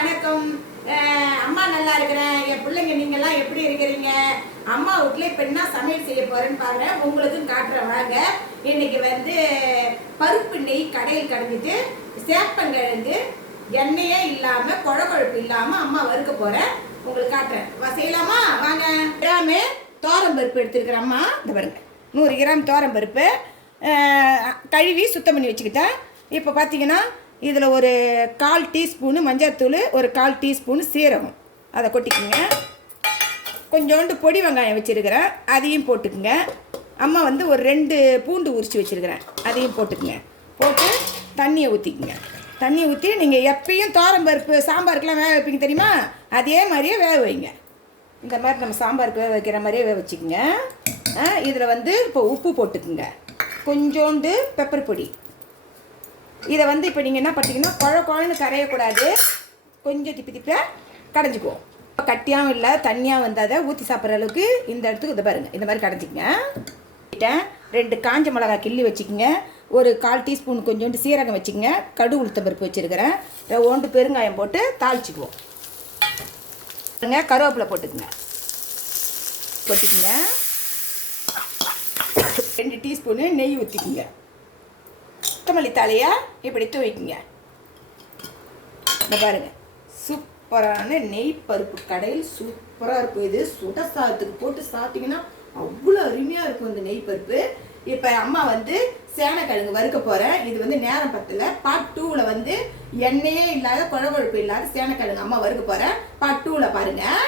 வணக்கம். அம்மா நல்லா இருக்கிறேன். என் பிள்ளைங்க நீங்கெல்லாம் எப்படி இருக்கிறீங்க? அம்மா வீட்டில் இப்போ என்ன சமையல் செய்ய போகிறேன்னு பாருங்கள், உங்களுக்கும் காட்டுறேன் வாங்க. இன்னைக்கு வந்து பருப்பு நெய் கடையில் கடைஞ்சிட்டு சேப்பங்கிழங்கு எண்ணெயே இல்லாமல் குழகுழப்பு இல்லாமல் அம்மா வறுக்க போகிறேன். உங்களுக்கு காட்டுறேன். செய்யலாமா வாங்க. கிராமு தோரம் பருப்பு எடுத்துருக்கிறேன் அம்மா. இந்த பாருங்க 100 கிராம் தோரம் பருப்பு கழுவி சுத்தம் பண்ணி வச்சுக்கிட்டேன். இப்போ பார்த்தீங்கன்னா இதில் ஒரு 1/4 டீஸ்பூனு மஞ்சள்தூள், ஒரு 1/4 டீஸ்பூனு சீரகம் அதை கொட்டிக்குங்க. கொஞ்சோண்டு பொடி வெங்காயம் வச்சுருக்கிறேன், அதையும் போட்டுக்குங்க. அம்மா வந்து ஒரு 2 பூண்டு உரித்து வச்சுருக்கிறேன், அதையும் போட்டுக்குங்க. போட்டு தண்ணியை ஊற்றிக்குங்க. தண்ணியை ஊற்றி நீங்கள் எப்பயும் தோரம் பருப்பு சாம்பாருக்கெலாம் வேக வைப்பீங்க தெரியுமா, அதே மாதிரியே வேக வைங்க. இந்த மாதிரி நம்ம சாம்பாருக்கு வேக வைக்கிற மாதிரியே வேக வச்சுக்கோங்க. இதில் வந்து இப்போ உப்பு போட்டுக்குங்க, கொஞ்சோண்டு பெப்பர் பொடி. இதை வந்து இப்போ நீங்கள் என்ன பண்ணிங்கன்னா குழன்னு கரையக்கூடாது, கொஞ்சம் திப்பியாக கடைஞ்சிக்குவோம். கட்டியாகவும் இல்லை தண்ணியாக வந்து அதை ஊற்றி சாப்பிட்ற அளவுக்கு இந்த இடத்துக்கு இதை பாருங்கள், இந்த மாதிரி கடைஞ்சிக்கங்க. 2 காஞ்ச மிளகா கிள்ளி வச்சுக்கோங்க. ஒரு 1/4 டீஸ்பூன் கொஞ்சோண்டு சீரகம் வச்சுக்கோங்க. கடுகு உளுத்தம் பருப்பு வச்சுருக்கிறேன். 1 பெருங்காயம் போட்டு தாளிச்சிக்குவோம். கருவேப்பிலை போட்டுக்குங்க. 2 டீஸ்பூனு நெய் ஊற்றிக்குங்க. கொத்தமல்லி தாலையை இப்படி தூவிக்குங்க. இந்த பாருங்கள், சூப்பரான நெய் பருப்பு கடையில் சூப்பராக இருக்கும். இது சுட சாதத்துக்கு போட்டு சாப்பிட்டிங்கன்னா அவ்வளோ அருமையாக இருக்கும் இந்த நெய் பருப்பு. இப்போ அம்மா வந்து சேனக்கிழங்கு வறுக்க போகிறேன். இது வந்து நேரம் பத்தில் பார்ட் 2ல் வந்து எண்ணெயே இல்லாத குழகுழப்பு இல்லாத சேனக்கிழங்கு அம்மா வறுக்க போகிறேன். பார்ட் 2ல் பாருங்கள்.